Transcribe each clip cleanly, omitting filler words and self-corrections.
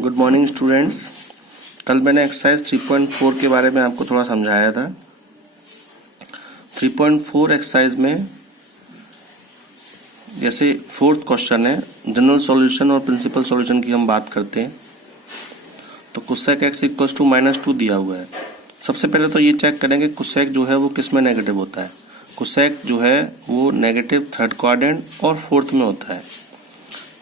Good morning students. कल मैंने exercise 3.4 के बारे में आपको थोड़ा समझाया था। 3.4 एक्सरसाइज में जैसे फोर्थ क्वेश्चन है, जनरल सॉल्यूशन और प्रिंसिपल सॉल्यूशन की हम बात करते हैं। तो कोसेक एक्स इक्वल्स टू -2 दिया हुआ है। सबसे पहले तो ये चेक करेंगे कोसेक जो है वो किस में नेगेटिव होता है। कोसेक जो है वो नेगेटिव थर्ड क्वाड्रेंट और फोर्थ में होता है।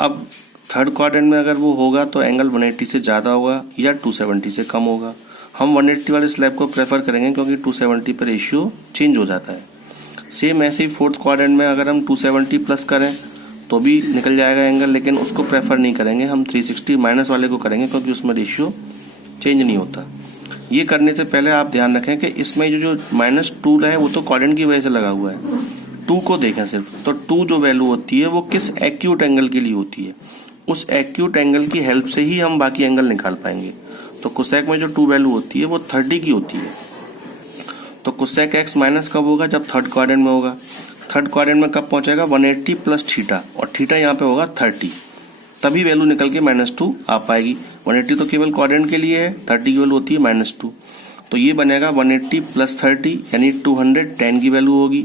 अब थर्ड क्वाड्रेंट में अगर वो होगा तो एंगल 180 से ज़्यादा होगा या 270 से कम होगा। हम 180 वाले स्लैब को प्रेफर करेंगे क्योंकि 270 पर रेशियो चेंज हो जाता है। सेम ऐसे ही फोर्थ क्वाड्रेंट में अगर हम 270 प्लस करें तो भी निकल जाएगा एंगल, लेकिन उसको प्रेफर नहीं करेंगे, हम 360 माइनस वाले को करेंगे क्योंकि उसमें रेशियो चेंज नहीं होता। ये करने से पहले आप ध्यान रखें कि इसमें जो -2 है वो तो क्वाड्रेंट की वजह से लगा हुआ है। 2 को देखें सिर्फ, तो 2 जो वैल्यू होती है वो किस एक्यूट एंगल के लिए होती है। उस एक्यूट एंगल की हेल्प से ही हम बाकी एंगल निकाल पाएंगे। तो कोसेक में जो 2 वैल्यू होती है वो 30 की होती है। तो कोसेक एक्स माइनस कब होगा? जब थर्ड क्वाड्रेंट में होगा। थर्ड क्वाड्रेंट में कब पहुंचेगा? 180 प्लस थीटा, और थीटा यहाँ पे होगा 30, तभी वैल्यू निकल के -2 आ पाएगी। 180 तो केवल क्वाड्रेंट के लिए है, 30 की वैल्यू होती है -2। तो ये बनेगा 180 प्लस 30 यानी 210 की वैल्यू होगी,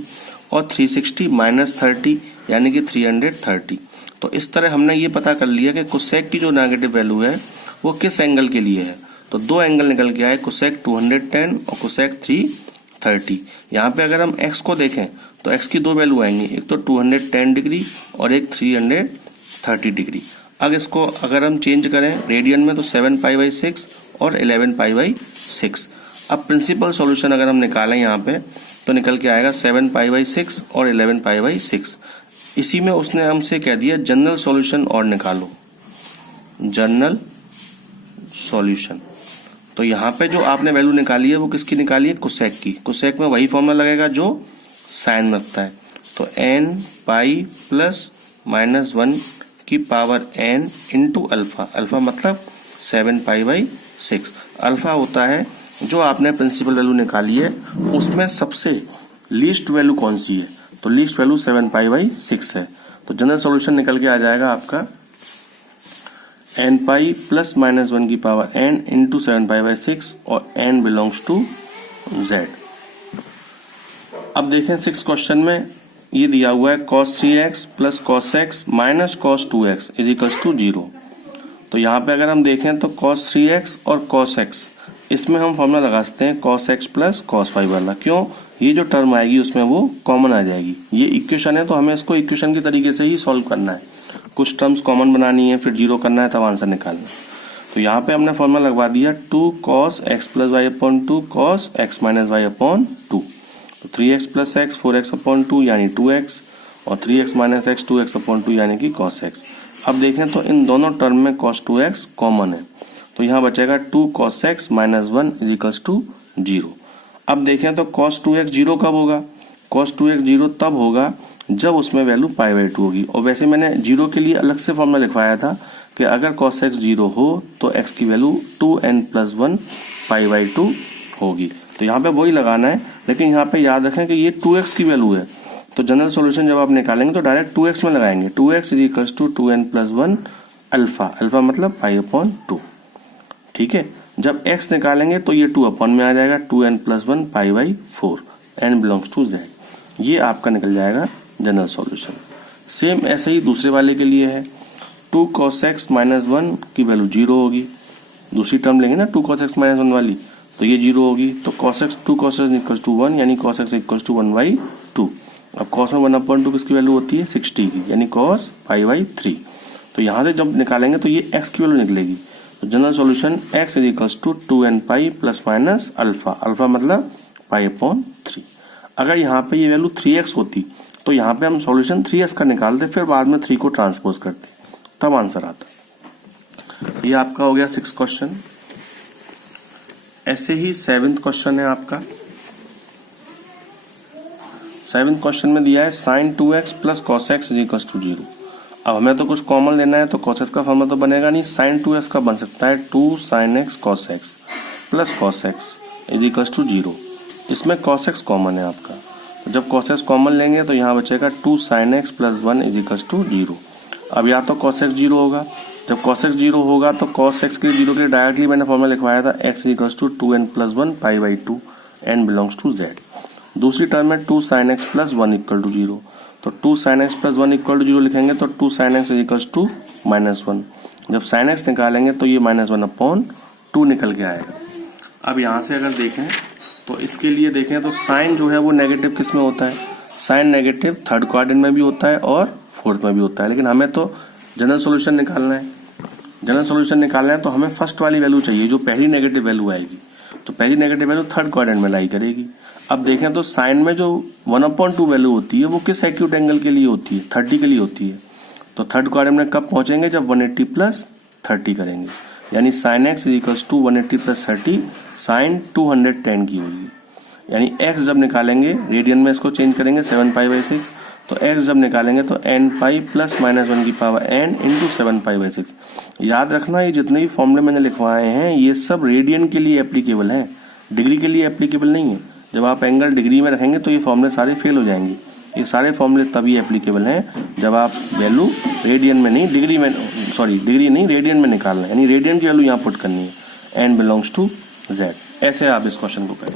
और 360 माइनस 30 यानी कि 330। तो इस तरह हमने ये पता कर लिया कि कोसेक की जो नेगेटिव वैल्यू है वो किस एंगल के लिए है। तो 2 एंगल निकल के आए, कोसेक 210 और कोसेक 330। यहाँ पे अगर हम x को देखें तो x की 2 वैल्यू आएंगी, एक तो 210 डिग्री और एक 330 डिग्री। अब इसको अगर हम चेंज करें रेडियन में तो 7π/6 और 11π/6। अब प्रिंसिपल सॉल्यूशन अगर हम निकालें यहाँ पे तो निकल के आएगा 7π/6 और 11π/6। इसी में उसने हमसे कह दिया जनरल सॉल्यूशन और निकालो, जनरल सॉल्यूशन। तो यहाँ पे जो आपने वैल्यू निकाली है वो किसकी निकाली है? कोसेक की। कोसेक में वही फॉर्मूला लगेगा जो साइन में लगता है। तो n प्लस -1 की power n into alpha. Alpha मतलब 7π/6। अल्फा होता है जो आपने प्रिंसिपल वैल्यू निकाली है उसमें सबसे लीस्ट वैल्यू कौन सी है। तो लीस्ट वैल्यू 7π/6 है। तो जनरल सॉल्यूशन निकल के आ जाएगा आपका n प्लस -1 की पावर n इंटू 7π/6 और n बिलोंग्स टू z। अब देखें 6 क्वेश्चन में ये दिया हुआ है cos 3x plus cos x minus cos 2x is equals to 0। तो यहाँ पे अगर हम देखें तो cos 3x और cos x, इसमें हम फॉर्मूला लगा सकते हैं cos x plus cos y वाला। क्यों? ये जो टर्म आएगी उसमें वो कॉमन आ जाएगी। ये इक्वेशन है तो हमें इसको इक्वेशन की तरीके से ही सॉल्व करना है। कुछ टर्म्स कॉमन बनानी है, फिर 0 करना है, तब आंसर निकालना। तो यहाँ पे हमने फॉर्मूला लगवा दिया 2 cos x plus y/2 cos x minus y/2। तो 3x प्लस x 4x/2 यानी 2x, और 3x माइनस x 2x/2 यानी कि cos x। अब देखें तो इन दोनों टर्म में cos 2x कॉमन है, तो यहाँ बचेगा 2 cos x minus 1 is equals to 0। अब देखें तो cos 2x 0 कब होगा? cos 2x 0 तब होगा जब उसमें वैल्यू π/2 होगी। और वैसे मैंने 0 के लिए अलग से फॉर्मूला लिखवाया था कि अगर cos x 0 हो तो x की वैल्यू 2n प्लस 1 π/2 होगी। तो यहाँ पे वही लगाना है, लेकिन यहाँ पे याद रखें कि ये 2x की वैल्यू है। तो जनरल सॉल्यूशन जब आप निकालेंगे तो डायरेक्ट 2x में लगाएंगे। 2x is equals to 2n plus 1 alpha. Alpha मतलब π/2। ठीक है, जब x निकालेंगे तो ये 2 अपॉन में आ जाएगा, 2n plus 1 π/4, n belongs to z। ये आपका निकल जाएगा जनरल सॉल्यूशन। सेम ऐसे ही दूसरे वाले के लिए है। 2 cos x माइनस 1 की वैल्यू 0 होगी। दूसरी टर्म लेंगे ना 2 cos x माइनस 1 वाली, तो ये 0 होगी। तो cos x 2 cos x equals to 1 यानी cos x इक्वल्स टू 1/2। अब cos में 1/2 किसकी वैल्यू होती है? 60 की, यानी cos π/3। तो यहाँ से जब निकालेंगे तो ये x की वैल्यू निकलेगी। तो general solution x is equals to 2nπ plus minus alpha. Alpha मतलब π/3। अगर यहाँ पे ये वैल्यू 3x होती तो यहाँ पे हम सॉल्यूशन 3x का निकालते, फिर बाद में 3 को ट्रांसपोज करते, तब आंसर आता। ये आपका हो गया 6 क्वेश्चन। ऐसे ही 7th क्वेश्चन है आपका। 7th क्वेश्चन में दिया है sin 2x plus cos x is equals to 0। अब हमें तो कुछ कॉमन लेना है, तो cos x का फॉर्मूला तो बनेगा नहीं। sin 2x का बन सकता है 2 sin x cos x plus cos x is equals to 0। इसमें cos x कॉमन है आपका, तो जब cos x कॉमन लेंगे तो यहाँ बचेगा 2 sin x plus 1 is equals to 0। अब या तो cos x 0 होगा जब cos x 0 होगा तो cos x के लिए 0 के लिए डायरेक्टली मैंने फॉर्मूला लिखवाया था x equals to 2n plus 1 pi by 2 n belongs to z। दूसरी टर्म है 2 sin x plus 1 equal to 0, तो 2 sin x plus 1 equal to 0 लिखेंगे तो 2 sin x इक्वल्स टू -1। जब sin x निकालेंगे तो ये -1/2 निकल के आएगा। अब यहाँ से अगर देखें तो इसके लिए देखें तो साइन जो है वो नेगेटिव किस में होता है, साइन नेगेटिव थर्ड क्वाड्रेंट में भी होता है और फोर्थ में भी होता है, लेकिन हमें तो जनरल सॉल्यूशन निकालना है। जनरल सॉल्यूशन निकालना है तो हमें फर्स्ट वाली वैल्यू चाहिए, जो पहली नेगेटिव वैल्यू आएगी, तो पहली नेगेटिव वैल्यू थर्ड क्वाड्रेंट में लाई करेगी। अब देखें तो साइन में जो 1/2 वैल्यू होती है वो किस एक्यूट एंगल के लिए होती है, 30 के लिए होती है। तो थर्ड क्वाड्रेंट में कब पहुंचेंगे, जब 180 प्लस 30 करेंगे, यानी sine x equals to 180 plus 30 sine 210 की होगी। यानी x जब निकालेंगे रेडियन में इसको चेंज करेंगे 7π/6, तो x जब निकालेंगे तो n पाई प्लस -1 की पावर n इंटू 7π/6। याद रखना ये जितने भी फॉर्मूले मैंने लिखवाए हैं ये सब रेडियन के लिए एप्लीकेबल हैं, डिग्री के लिए एप्लीकेबल नहीं है। जब आप एंगल डिग्री में रखेंगे तो ये फॉर्मूले सारे फेल हो जाएंगे। ये सारे फॉर्मूले तभी एप्लीकेबल हैं जब आप वैल्यू रेडियन में नहीं डिग्री में, सॉरी डिग्री नहीं रेडियन में निकालना है, यानी रेडियन की वैल्यू यहाँ पुट करनी है। n belongs to z। ऐसे आप इस क्वेश्चन को करें।